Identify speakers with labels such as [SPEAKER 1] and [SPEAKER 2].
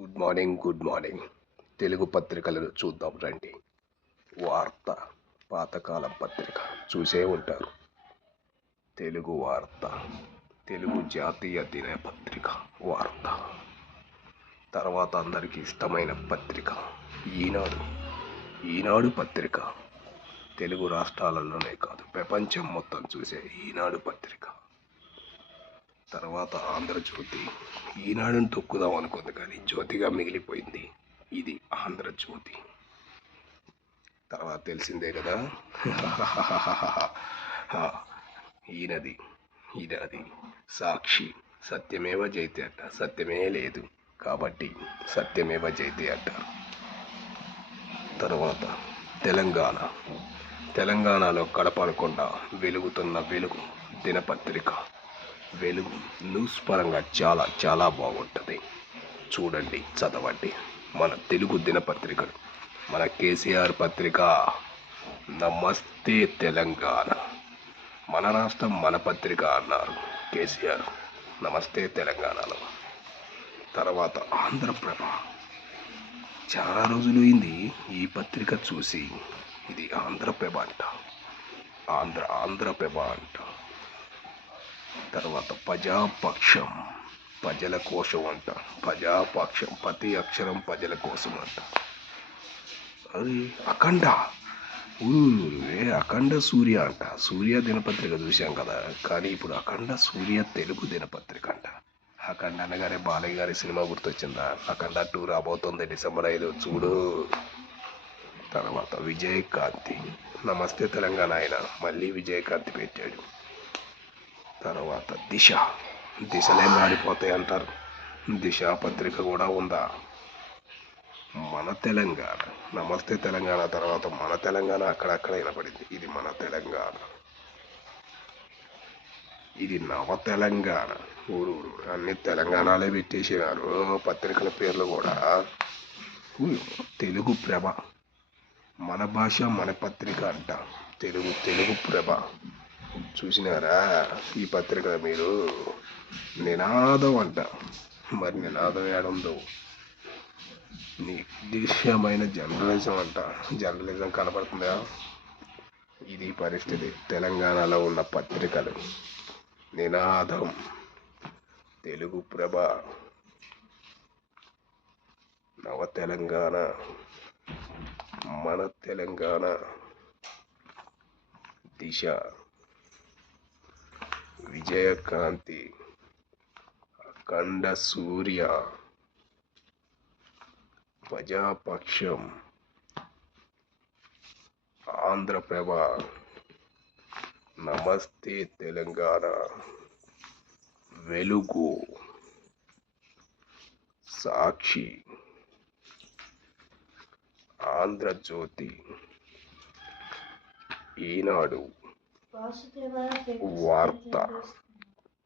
[SPEAKER 1] Good morning good morning Telugu పత్రికలను చూద్దాం రండి. వార్త పాతకాలం పత్రిక. చూసే ఉంటారు. తెలుగు వార్త తెలుగు జాతీయ దిన పత్రిక వార్త. తర్వాత అందరికీ ఇష్టమైన పత్రిక ఈనాడు. ఈనాడు పత్రిక. తెలుగు రాష్ట్రాలలోనే కాదు ప్రపంచం మొత్తం చూసే ఈనాడు పత్రిక. తర్వాత ఆంధ్రజ్యోతి ఈనాడుని తొక్కుదాం అనుకుంది కానీ జ్యోతిగా మిగిలిపోయింది. ఇది ఆంధ్రజ్యోతి. తర్వాత తెలిసిందే కదా. ఈయనది ఈయనది. సాక్షి. సత్యమేవ జైతే అట్ట. సత్యమే లేదు. కాబట్టి సత్యమేవ జైతే అంటారు తర్వాత తెలంగాణ. తెలంగాణలో కడపడకుండా వెలుగుతున్న వెలుగు దినపత్రిక. వెలుగు న్యూస్ పరంగా చాలా చాలా బాగుంటుంది. చూడండి చదవండి. మన తెలుగు దినపత్రికలు మన కేసీఆర్ పత్రిక. నమస్తే తెలంగాణ. మన రాష్ట్రం మన పత్రిక అన్నారు కేసీఆర్. నమస్తే తెలంగాణలో. తర్వాత ఆంధ్రప్రభ. చాలా రోజులు అయింది ఈ పత్రిక చూసి. ఇది ఆంధ్రప్రభ అంట. ఆంధ్ర ఆంధ్రప్రభ అంట. తర్వాత ప్రజాపక్షం. ప్రజల కోసం అంట. ప్రజాపక్షం ప్రతి అక్షరం ప్రజల కోసం అంట. అది అఖండ. ఊరే అఖండ సూర్య అంట. సూర్య దినపత్రిక చూసాం కదా. కానీ ఇప్పుడు అఖండ సూర్య తెలుగు దినపత్రిక అంట. అఖండ అనగానే బాలయ్య గారి సినిమా గుర్తొచ్చిందా? అఖండ టూ రాబోతుంది డిసెంబర్ ఐదు చూడు. తర్వాత విజయకాంతి. నమస్తే తెలంగాణ ఆయన. మళ్ళీ విజయకాంతి పెట్టాడు. తర్వాత దిశ. దిశలే మారిపోతాయి అంటారు. దిశ పత్రిక కూడా ఉందా? మన తెలంగాణ. నమస్తే తెలంగాణ తర్వాత మన తెలంగాణ అక్కడక్కడ వినపడింది. ఇది మన తెలంగాణ. ఇది నవ తెలంగాణ. ఊరు ఊరు. అన్ని తెలంగాణలే పెట్టేసినారు పత్రికల పేర్లు కూడా. తెలుగు ప్రభ. మన భాష మన పత్రిక అంట. తెలుగు తెలుగు ప్రభ. చూసినారా? ఈ పత్రిక మీరు నినాదం అంట. మరి నినాదం ఏడుందో? నిర్దిష్టమైన జర్నలిజం అంట. జర్నలిజం కనపడుతుందా? ఇది పరిస్థితి. తెలంగాణలో ఉన్న పత్రికలు. నినాదం. తెలుగు ప్రభ. నవ తెలంగాణ. మన తెలంగాణ. దిశ. విజయకాంతి అఖండ సూర్య ప్రజాపక్షం ఆంధ్రప్రభ నమస్తే తెలంగాణ వెలుగు సాక్షి ఆంధ్రజ్యోతి ఈనాడు వార్త